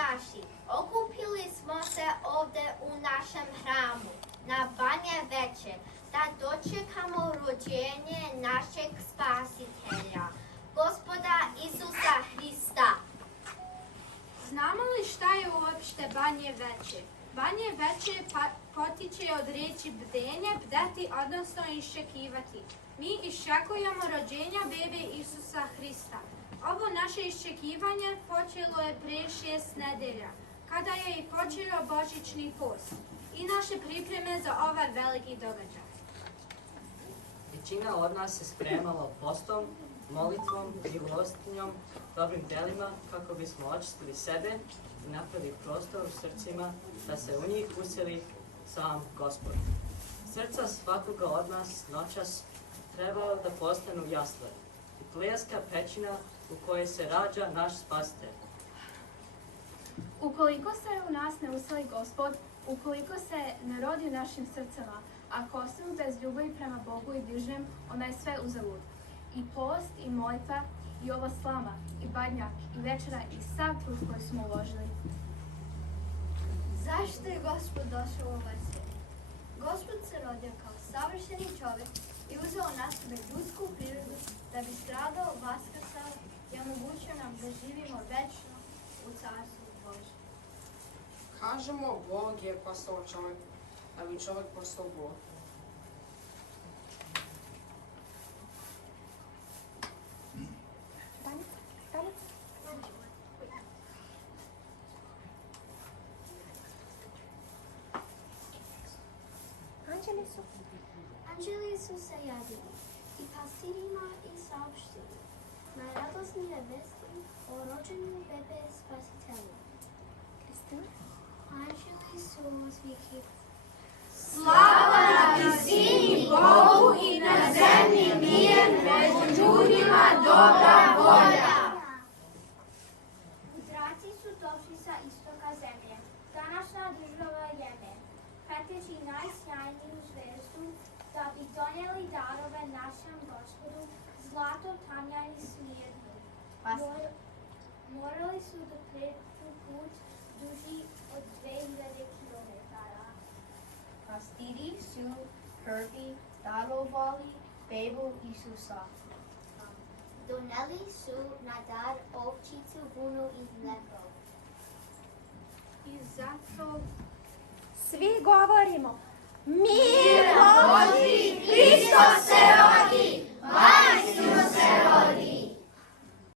naši, okupili smo se ovde u našem hramu, na Banje Veče, da dočekamo rođenje našeg spasitelja, Gospoda Isusa Hrista. Znamo li šta je uopšte Banje Veče? Banje Veče potiče od riječi bdenje, bdeti, odnosno iščekivati. Mi iščekujemo rođenja bebe Isusa Hrista. Ovo naše iščekivanje počelo je prije 6 nedelja, kada je i počeo božićni post i naše pripreme za ovaj veliki događaj. Većina od nas se spremala postom, molitvom, milostinjom, dobrim delima kako bismo očistili sebe i napravili prostor u srcima da se u njih useli sam Gospod. Srca svakoga od nas noćas trebalo da postanu jasle i pleska pećina u kojoj se rađa naš spasitelj. Ukoliko se u nas ne useli Gospod, ukoliko se ne rodi u našim srcama, ako ostanu bez ljubavi prema Bogu i bližnjem, ona je sve uzalud. I post, i molitva, i ova slama, i badnjak, i večera, i sav trud koji smo uložili. Zašto je Gospod došao u ovaj svijet? Gospod se rodio kao savršeni čovjek i uzeo na sebe ljudsku prirodu da bi stradao, vaskrsao i omogućio nam da živimo večno u Carstvu Božjem. Kažemo, Bog je postao čovjek, da bi čovjek postao Bog. Anđeli su se javili i pastirima i saopštili najradosnije vesti o rođenju bebe Spasitelja. Anđeli su uzvikli: Slava na visini Bogu i na zemlji mir, među ljudima dobra volja. Muzraci su došli sa istoka zemlje, današnja država Jemen, prateći najsjajniju zvezdu, da bi donijeli darove našem Gospodu, zlato, tamjan i smirnu. Morali su da pređu put duži od 2000 kilometara. Pastiri su prvi darovali bebu Isusa. Doneli su na dar ovčicu, vunu i mleko. I zato Svi govorimo, mir Božji, Hristos se rodi, majstru se rodi.